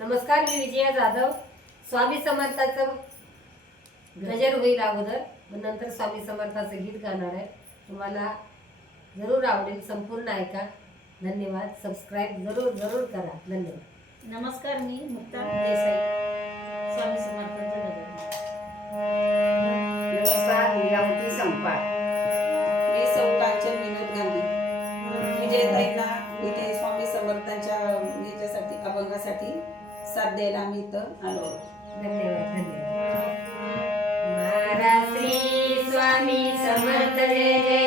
नमस्कार मी विजया जाधव. स्वामी समर्थाचं गजर होईल अगोदर नंतर स्वामी समर्थाचं गीत गाणार आहे. तुम्हाला जरूर आवडेल संपूर्ण ऐका. धन्यवाद. सबस्क्राईब जरूर जरूर करा. धन्यवाद. नमस्कार मी मुक्ता देसाई. स्वामी समर्थाचं गजर. द्यायला आम्ही इथं आलो. धन्यवाद धन्यवाद. हो. महाराज स्वामी समर्थ जय जय.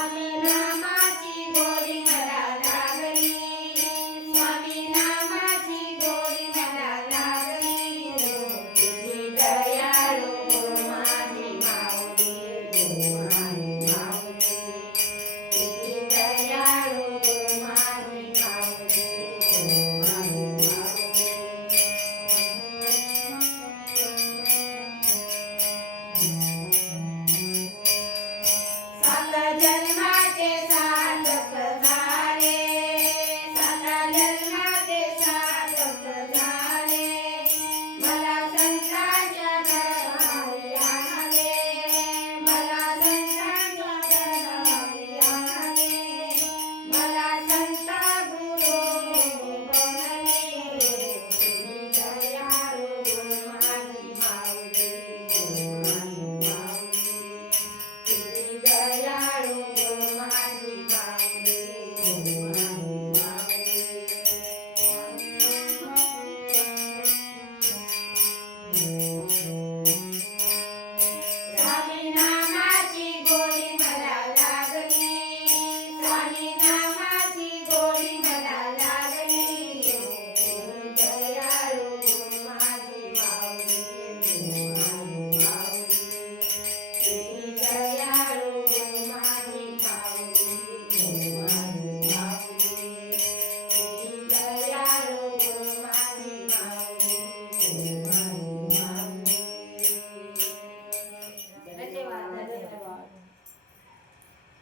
Yeah.